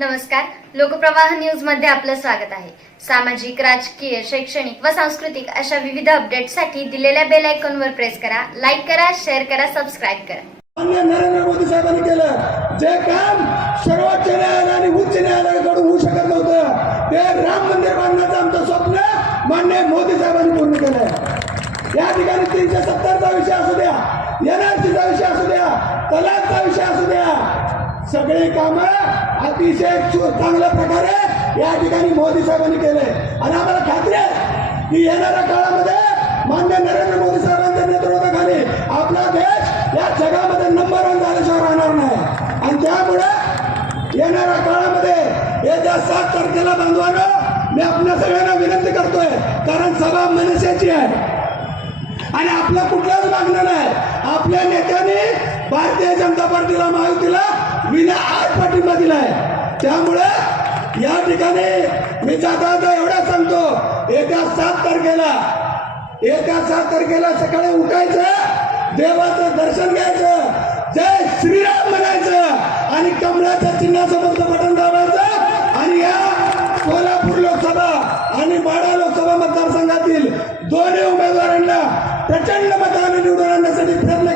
नमस्कार. लोकप्रवाह न्यूजमध्ये आपलं स्वागत आहे. सामाजिक राजकीय शैक्षणिक व सांस्कृतिक अशा विविध अपडेटसाठी दिलेल्या बेल आयकॉनवर प्रेस करा लाईक करा शेअर करा सबस्क्राईब करा. नरेंद्र मोदी साहेबांनी केलं. जे काम सर्वोच्च न्यायालय आणि उच्च न्यायालयाकडून होऊ शकत नव्हतं ते राम मंदिर बांधण्याचं आमचं स्वप्न मान्य मोदी साहेबांनी पूर्ण केलं या ठिकाणी तीनशे सत्तरचा विषय असू द्या एनआरसीचा विषय असू द्या तलाकचा विषय असू द्या सगळी कामं अतिशय चांगल्या प्रकारे या ठिकाणी मोदी साहेबांनी केले. आणि आम्हाला खात्री आहे की येणाऱ्या काळामध्ये मान्य नरेंद्र मोदी साहेबांच्या नेतृत्वाखाली आपला देश या जगामध्ये नंबर वन झाल्याशिवाय राहणार नाही. आणि त्यामुळे येणाऱ्या काळामध्ये येत्या सात तारखेला बांधवानं मी आपल्या सगळ्यांना विनंती करतोय कारण सभा मनुष्याची आहे. आणि आपलं कुठलंच मागणं नाही. आपल्या नेत्यांनी भारतीय जनता पार्टीला महायुतीला दिलाय त्यामुळे या ठिकाणी मी जाता जाता एवढा सांगतो येत्या सात तारखेला येत्या सात तारखेला सकाळी उठायचं देवाचं दर्शन घ्यायचं जय श्रीराम म्हणायचं आणि कमळाच्या चिन्हासमोरचं बटन दाबायचं आणि या सोलापूर लोकसभा आणि माडा लोकसभा मतदारसंघातील दोन्ही उमेदवारांना प्रचंड मताने निवडून आणण्यासाठी प्रयत्न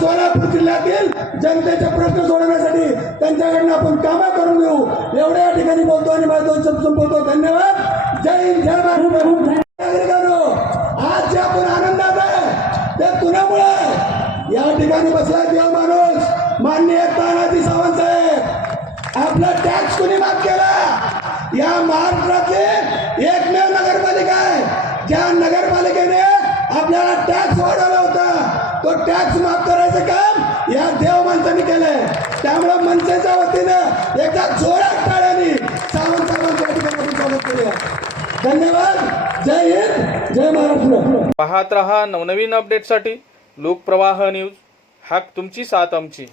सोलापूर जिल्ह्यातील जनतेचे प्रश्न सोडवण्यासाठी त्यांच्याकडनं आपण कामं करून घेऊ. एवढ्या या ठिकाणी बोलतो आणि माझा दोन शब्द संपवतो. धन्यवाद. जय हिंद जय महाराष्ट्र नागरिकांनो आज जे आपण आनंदात आहे ते तुझ्यामुळे या ठिकाणी बसला देव माणूस. माननीय तानाजी सावंत साहेब. आपला टॅक्स कुणी माफ केला? या महाराष्ट्रातली एकमेव नगरपालिका आहे. ज्या नगरपालिकेने आपल्याला टॅक्स वाढवला होता. तो टॅक्स माफ करायचं काम या देव माणसांनी केलंय. त्यामुळे मनसेच्या वतीनं एकदा जोरात टाळ्याने सावंत ठिकाणी स्वागत करूया. धन्यवाद. जय हिंद. जय महाराष्ट्र. पाहत रहा नवनवीन अपडेटसाठी लोकप्रवाह न्यूज हाक तुमची साथ आमची.